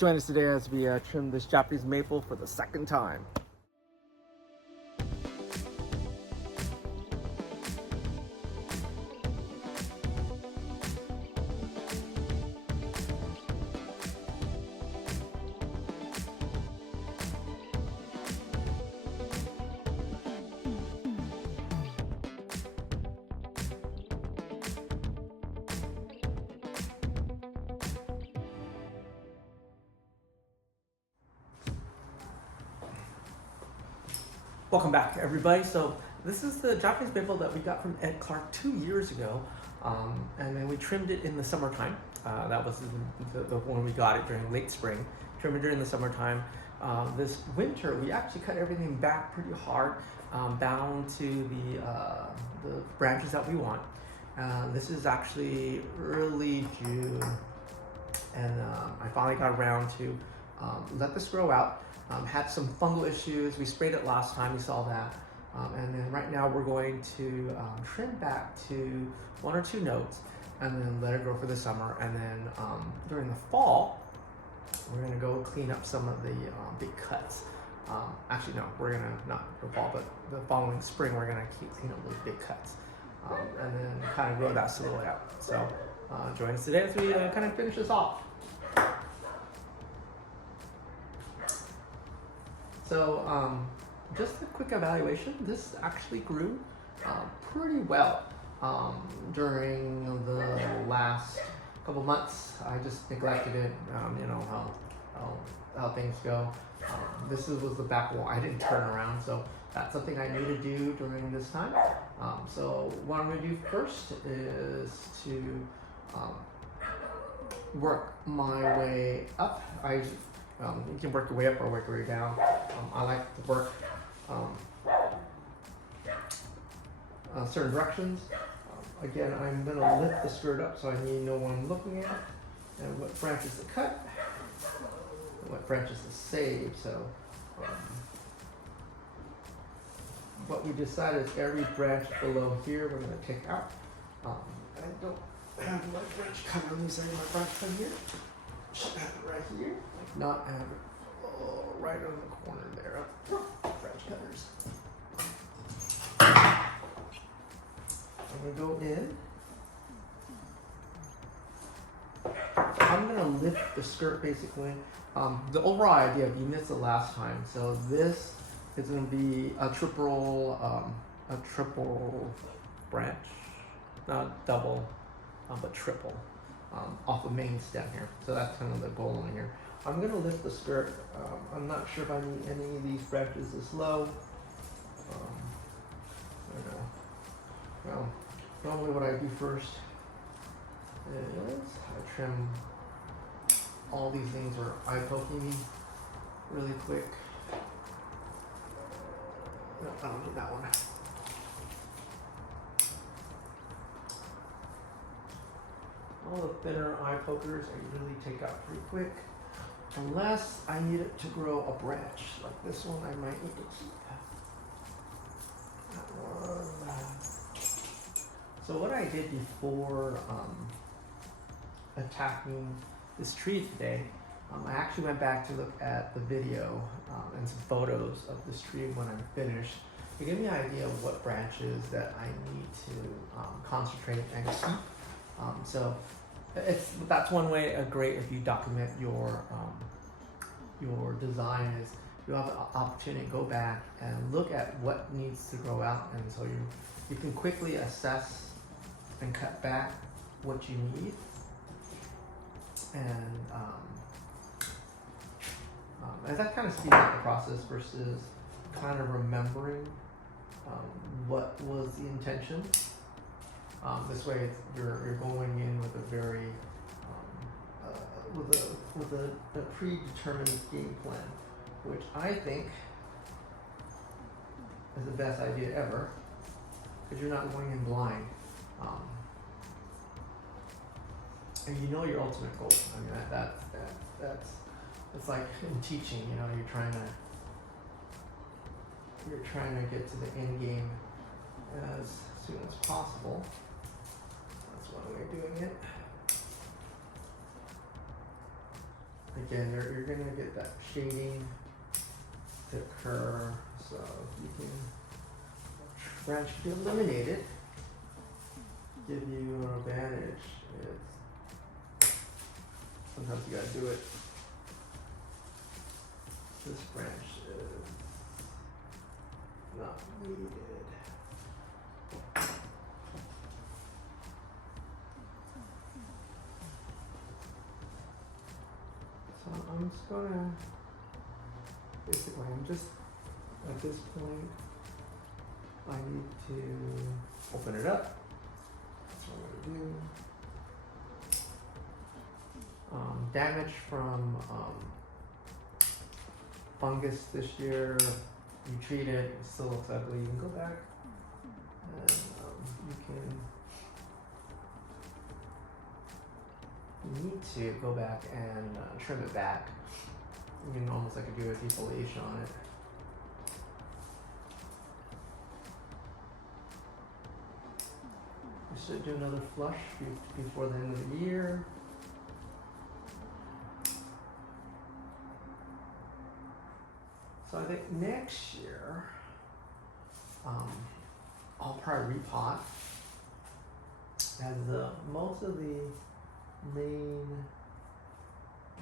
Join us today as we trim this Japanese maple for the second time. Welcome back, everybody. So this is the Japanese maple that we got from Ed Clark 2 years ago, and then we trimmed it in the summertime. That was the one we got it during late spring. Trimmed it during the summertime. This winter, we actually cut everything back pretty hard, down to the branches that we want. This is actually early June, and I finally got around to let this grow out. Had some fungal issues. We sprayed it last time, we saw that. And then right now we're going to trim back to 1 or 2 notes and then let it grow for the summer. And then during the fall, we're gonna go clean up some of the big cuts. Actually, no, we're gonna, not the fall, but the following spring, we're gonna keep cleaning up those big cuts. And then kind of grow that slowly out. So join us today as we kind of finish this off. So just a quick evaluation, this actually grew pretty well during the last couple months. I just neglected it, you know how things go. This was the back wall, I didn't turn around, so that's something I need to do during this time. So what I'm going to do first is to work my way up. You can work your way up or work your way down. I like to work certain directions. Again, I'm going to lift the skirt up, so I need to know what I'm looking at and what branches to cut and what branches to save. So what we decided is every branch below here we're going to take out. I don't have my branch cutter. Let me say my branch cutter here. Should have it right here. Not have it right on the corner there. French cutters. I'm gonna go in. I'm gonna lift the skirt basically. The overall idea, if you missed the last time, so this is gonna be a triple branch, not double, but triple. Off the main stem here. So that's kind of the goal on here. I'm going to lift the skirt. I'm not sure if I need any of these branches this low. I don't know. Well, normally what I do first is I trim all these things are eye poking me really quick. No, I don't need that one. All the thinner eye pokers I usually take out pretty quick, unless I need it to grow a branch. Like this one I might need to keep. That one. So what I did before attacking this tree today, I actually went back to look at the video and some photos of this tree when I'm finished to give me an idea of what branches that I need to concentrate and keep. So that's one way great if you document your design is you have the opportunity to go back and look at what needs to grow out, and so you can quickly assess and cut back what you need, and that kind of speeds up the process versus kind of remembering what was the intention. This way, you're going in with a very with a predetermined game plan, which I think is the best idea ever, because you're not going in blind, and you know your ultimate goal. I mean that's it's like in teaching. You know, you're trying to get to the end game as soon as possible. That's one way of doing it. again, you're going to get that shading to occur, so you can branch be eliminated, give you an advantage. Sometimes you gotta do it. This branch is not needed. So I'm just gonna, basically I'm just, at this point, I need to open it up. That's what I'm gonna do. Damage from fungus this year. You treat it, it still looks ugly. You can go back and you need to go back and trim it back. You can almost like do a defoliation on it. We should do another flush before the end of the year. So I think next year, I'll probably repot, as most of the main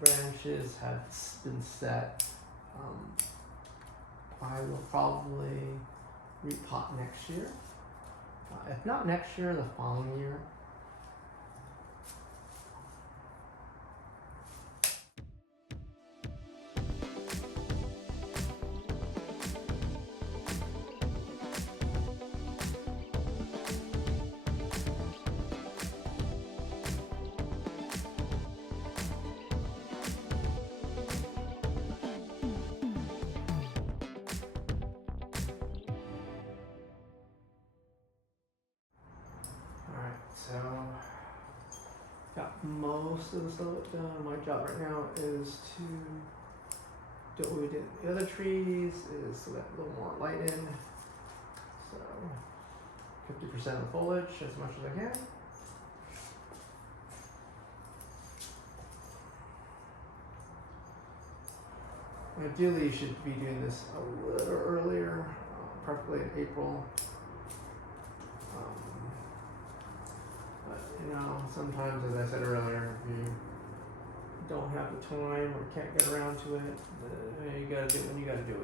branches have been set. I will probably repot next year. If not next year, the following year. So, got most of the stuff done. My job right now is to do what we did in the other trees, is to let a little more light in. So, 50% of the foliage, as much as I can. Ideally, you should be doing this a little earlier, preferably in April. You know, sometimes, as I said earlier, if you don't have the time or can't get around to it, you gotta do it when you gotta do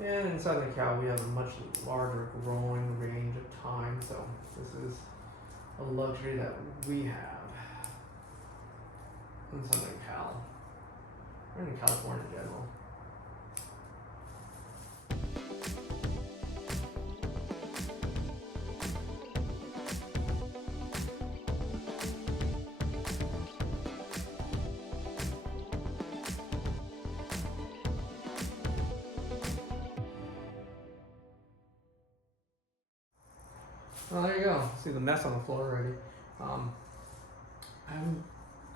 it. And in Southern Cal, we have a much larger growing range of time, so this is a luxury that we have in Southern Cal, or in California in general. Well, there you go. See the mess on the floor already.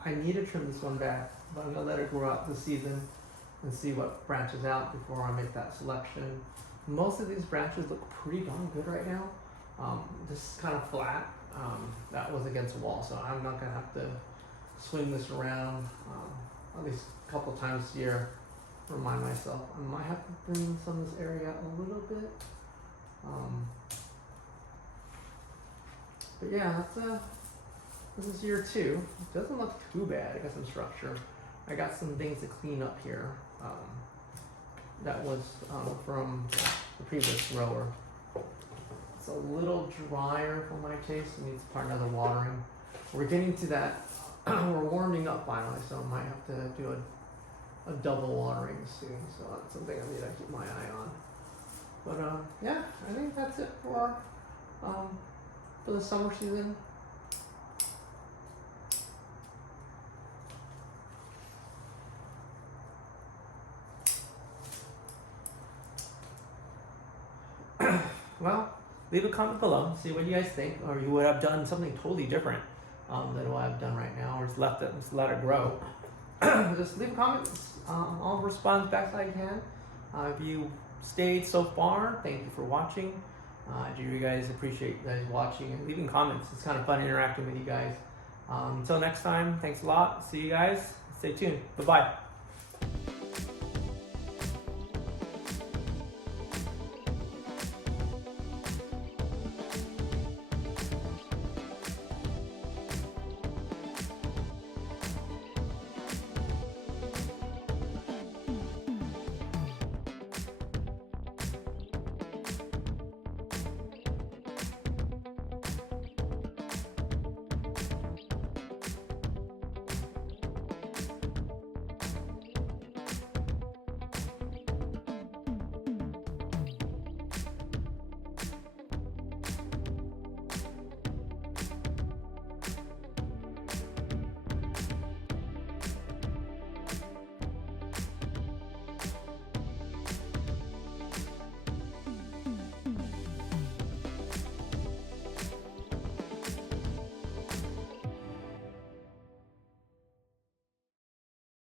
I need to trim this one back, but I'm gonna let it grow out this season and see what branches out before I make that selection. Most of these branches look pretty darn good right now. This is kind of flat. That was against the wall, so I'm not gonna have to swing this around at least a couple times a year. Remind myself. I might have to bring some of this area out a little bit. But yeah, this is year 2. It doesn't look too bad. I got some structure. I got some things to clean up here. That was from the previous grower. It's a little drier for my taste. It needs probably another watering. We're getting to that. We're warming up finally, so I might have to do a double watering soon. So that's something I need to keep my eye on. But yeah, I think that's it for the summer season. Well, leave a comment below, see what you guys think, or you would have done something totally different than what I've done right now, or just let it grow. Just leave a comment. I'll respond as best I can. If you stayed so far, thank you for watching. I do you guys appreciate you guys watching and leaving comments. It's kind of fun interacting with you guys. Until next time, thanks a lot. See you guys. Stay tuned. Bye-bye.